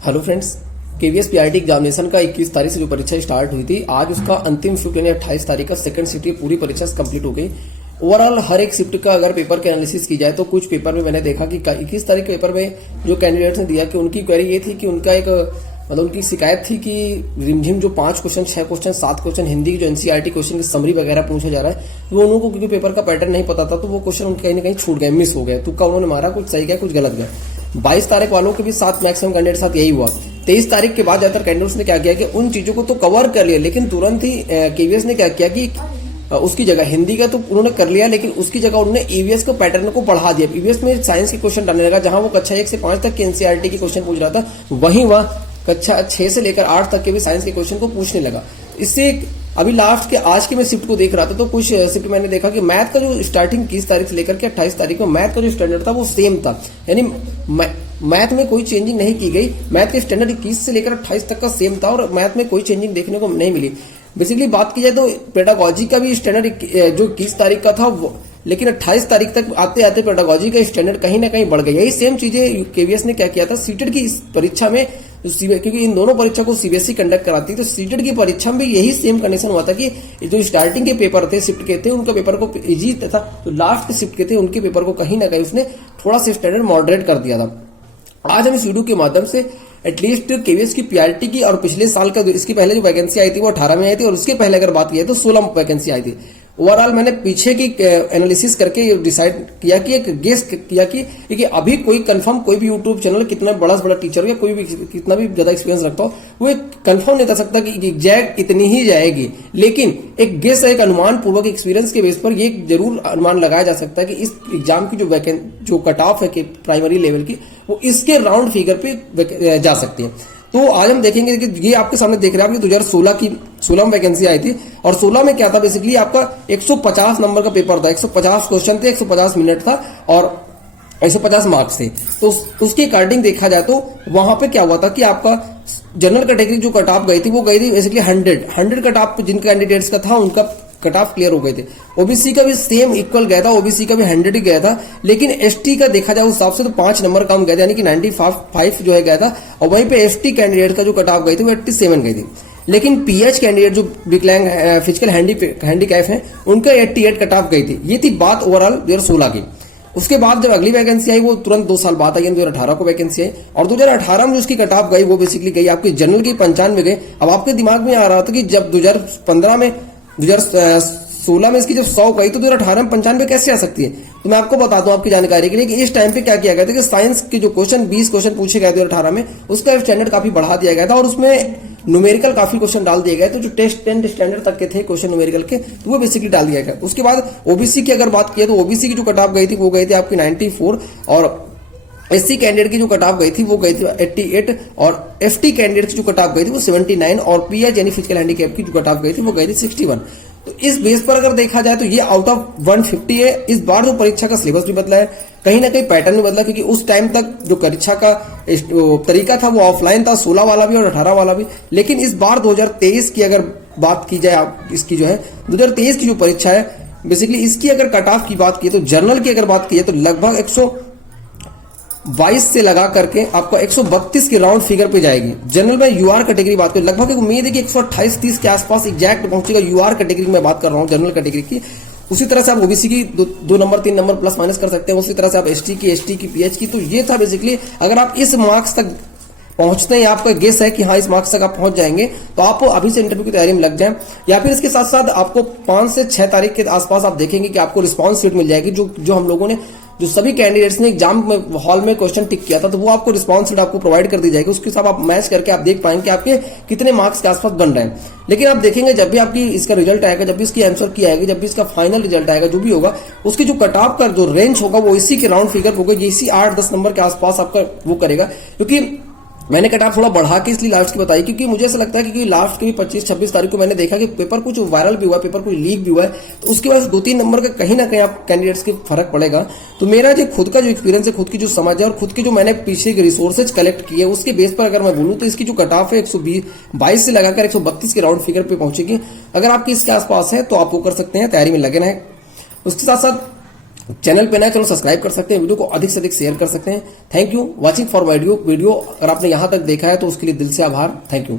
Hello friends, KVS PRT examination का 21 तारीख से जो परीक्षा स्टार्ट हुई थी, आज उसका अंतिम शिफ्ट यानी 28 तारीख का सेकंड शिफ्ट की पूरी परीक्षा कंप्लीट हो गई। ओवरऑल हर एक शिफ्ट का अगर पेपर के एनालिसिस की जाए तो कुछ पेपर में मैंने देखा कि 21 तारीख के पेपर में जो कैंडिडेट्स ने दिया कि उनकी क्वेरी ये थी कि उनका एक उनकी शिकायत थी कि रिमझिम जो 5 क्वेश्चन 6 क्वेश्चन 7 क्वेश्चन हिंदी की जो एनसीईआरटी क्वेश्चन की समरी वगैरह पूछा जा रहा है, वो उनको क्योंकि पेपर का पैटर्न नहीं पता था तो वो क्वेश्चन उनके कहीं ना कहीं छूट गए, मिस हो गए। तुक्का उन्होंने मारा, कुछ सही गया कुछ गलत गया। 22 तारीख वालों के भी साथ मैक्सिमम कैंडिडेट साथ यही हुआ। 23 तारीख के बाद ज्यादातर कैंडिडेट्स ने क्या किया कि उन चीजों को तो कवर कर लिया, लेकिन तुरंत ही केवीएस ने क्या किया कि उसकी जगह हिंदी का तो उन्होंने कर लिया, लेकिन उसकी जगह उन्होंने ईवीएस को पैटर्न को बढ़ा दिया। ईवीएस में साइंस के क्वेश्चन डालने लगा, जहां वो कक्षा 1 से 5 तक के एनसीईआरटी के क्वेश्चन पूछ रहा था, वहीं वह कक्षा 6 से लेकर 8 तक के भी साइंस के क्वेश्चन को पूछने लगा। इससे अभी लास्ट के आज के मैं शिफ्ट को देख रहा था तो कुछ शिफ्ट मैंने देखा कि मैथ का जो स्टार्टिंग 21 तारीख से लेकर के 28 तारीख में मैथ का जो स्टैंडर्ड था वो सेम था, यानी मैथ में कोई चेंजिंग नहीं की गई। मैथ के स्टैंडर्ड 21 से लेकर 28 तक का सेम था और मैथ में कोई चेंजिंग देखने को नहीं मिली। बेसिकली बात की जाए तो पेडागोजी का भी स्टैंडर्ड जो 21 तारीख का था लेकिन 28 तारीख तक आते आते पेडागोजी का स्टैंडर्ड कहीं ना कहीं बढ़ गया। यही सेम चीजें केवीएस ने क्या किया था सीटेट की इस परीक्षा में, क्योंकि इन दोनों परीक्षा को सीबीएसई कंडक्ट कराती है, तो सीटेट की परीक्षा में भी यही सेम कंडीशन हुआ था कि जो स्टार्टिंग के पेपर थे शिफ्ट के थे उनका पेपर को इजी था, तो लास्ट के शिफ्ट के थे उनके पेपर को कहीं ना कहीं उसने थोड़ा सा स्टैंडर्ड मॉडरेट कर दिया था। आज हम इस वीडियो के माध्यम से एटलीस्ट केवीएस की पीआरटी की और पिछले साल का इसकी पहले जो वैकेंसी आई थी वो 18 में आई थी और उसके पहले अगर बात की तो 16 वैकेंसी आई थी। ओवरऑल मैंने पीछे की एनालिसिस करके डिसाइड किया कि एक गेस किया कि अभी कोई कंफर्म कोई भी यूट्यूब चैनल कितना बड़ा टीचर हो या कोई भी कितना भी ज्यादा एक्सपीरियंस रखता हो वो एक कंफर्म नहीं कर सकता कि एग्जैक्ट इतनी ही जाएगी, लेकिन एक गेस एक अनुमान पूर्वक एक्सपीरियंस के बेस पर ये जरूर अनुमान लगाया जा सकता है कि इस एग्जाम की जो कट ऑफ है कि प्राइमरी लेवल की वो इसके राउंड फिगर पे जा सकती है। तो आज हम देखेंगे कि ये आपके सामने देख रहे हैं आप 2016 की 16 वैकेंसी आई थी और 16 में क्या था, बेसिकली आपका 150 नंबर का पेपर था, 150 क्वेश्चन थे, 150 मिनट था और 150 मार्क्स थे। तो उसके अकॉर्डिंग देखा जाए तो वहां पे क्या हुआ था कि आपका जनरल कैटेगरी जो कट ऑफ गई थी वो गई थी बेसिकली 100 कट ऑफ जिन कैंडिडेट्स का था उनका कट ऑफ क्लियर हो गए थे। ओबीसी का भी सेम इक्वल गया था, ओबीसी का भी 100 ही गया था, लेकिन एसटी का देखा जाए उस हिसाब से तो 5 नंबर कम गया था, यानी कि 95 जो है गया था, और वहीं पे एसटी कैंडिडेट का जो कट ऑफ गई थी वो 87 गई थी। लेकिन पीएच कैंडिडेट जो विकलांग फिजिकल हैंडीकैप है उनका 88 कट ऑफ गई थी। ये थी बात ओवरऑल 2016 की। उसके बाद जब अगली वैकेंसी आई वो तुरंत 2 साल बाद आई, 2018 को वैकेंसी आई और 2018 में जो उसकी कट ऑफ गई वो बेसिकली गई आपकी जनरल की 95 गई। अब आपके दिमाग में आ रहा था कि जब 2015 में 2016 में इसकी जब 100 गई तो 2018 में 95 कैसे आ सकती है। तो मैं आपको बता दूं आपकी जानकारी के लिए कि इस टाइम पे क्या किया गया था कि साइंस के जो क्वेश्चन 20 क्वेश्चन पूछे गए थे 2018 में उसका स्टैंडर्ड काफी बढ़ा दिया गया था और उसमें न्यूमेरिकल काफी क्वेश्चन डाल दिए गए, तो जो टेस्ट 10 स्टैंडर्ड तक के थे क्वेश्चन न्यूमेरिकल के तो वो बेसिकली डाल दिया गया। उसके बाद ओबीसी की अगर बात की तो ओबीसी की जो कट ऑफ गई थी वो गई थी आपकी 94 और एससी कैंडिडेट की जो कट ऑफ गई थी वो गई थी 88 और एसटी कैंडिडेट की जो कट ऑफ गई थी वो 79 और पीएच यानी फिजिकल हैंडीकैप की जो कट ऑफ गई थी वो गई थी 61। तो इस बेस पर अगर देखा जाए तो ये आउट ऑफ 150 है। इस बार जो परीक्षा का सिलेबस भी बदला है, कहीं ना कहीं पैटर्न भी बदला, क्योंकि उस टाइम तक जो परीक्षा का तरीका था वो ऑफलाइन था, 16 वाला भी और 18 वाला भी। लेकिन इस बार 2023 की अगर बात की जाए, इसकी जो है 2023 की जो परीक्षा है बेसिकली इसकी अगर कट ऑफ की बात की तो जनरल की अगर बात की जाए तो लगभग 122 से लगा करके आपका 132 के राउंड फिगर पे जाएगी। जनरल में यूआर कैटेगरी बात करें लगभग उम्मीद है कि 128-30 के आसपास एग्जैक्ट पहुंचेगा। यूआर कैटेगरी में बात कर रहा हूं जनरल कैटेगरी की। उसी तरह से आप ओबीसी की 2 नंबर 3 नंबर प्लस माइनस कर सकते हैं, उसी तरह से आप एसटी की पीएच की। तो ये था बेसिकली अगर आप इस मार्क्स तक पहुंचते हैं, आपका गेस है कि हाँ इस मार्क्स तक आप पहुंच जाएंगे तो आप अभी से इंटरव्यू की तैयारी में लग जाएं, या फिर इसके साथ साथ आपको 5 से 6 तारीख के आसपास आप देखेंगे कि आपको रिस्पांस शीट मिल जाएगी। जो हम लोगों ने जो सभी कैंडिडेट्स ने एग्जाम में हॉल में क्वेश्चन टिक किया था तो वो आपको रिस्पांस शीट आपको प्रोवाइड कर दी जाएगी। उसके साथ आप मैच करके आप देख पाएंगे कि आपके कितने मार्क्स के आसपास बन रहे हैं। लेकिन आप देखेंगे जब भी आपकी इसका रिजल्ट आएगा, जब भी इसकी आंसर की आएगी, जब भी इसका फाइनल रिजल्ट आएगा, जो भी होगा उसकी जो कट ऑफ का जो रेंज होगा वो इसी के राउंड फिगर होगा, इसी 8-10 नंबर के आसपास आपका वो करेगा। क्योंकि मैंने कट ऑफ थोड़ा बढ़ा के इसलिए लास्ट की बताई क्योंकि मुझे ऐसा लगता है कि लास्ट के भी 25-26 तारीख को मैंने देखा कि पेपर कुछ वायरल भी हुआ है, पेपर कुछ लीक भी हुआ है, तो उसके बाद 2-3 नंबर का कहीं ना कहीं आप कैंडिडेट्स के फर्क पड़ेगा। तो मेरा जो खुद का जो एक्सपीरियंस है, खुद की जो समझ है और खुद के जो मैंने पीछे के रिसोर्सेज कलेक्ट किए उसके बेस पर अगर मैं बोलूं तो इसकी जो कट ऑफ है 122 से लगाकर 132 के राउंड फिगर पे पहुंचेगी। अगर आपकी इसके आसपास है तो आप वो कर सकते हैं, तैयारी में लगे रहें। उसके साथ साथ चैनल पे नए चैनल सब्सक्राइब कर सकते हैं, वीडियो को अधिक से अधिक शेयर कर सकते हैं। Thank you watching for video. अगर आपने यहां तक देखा है तो उसके लिए दिल से आभार। Thank you.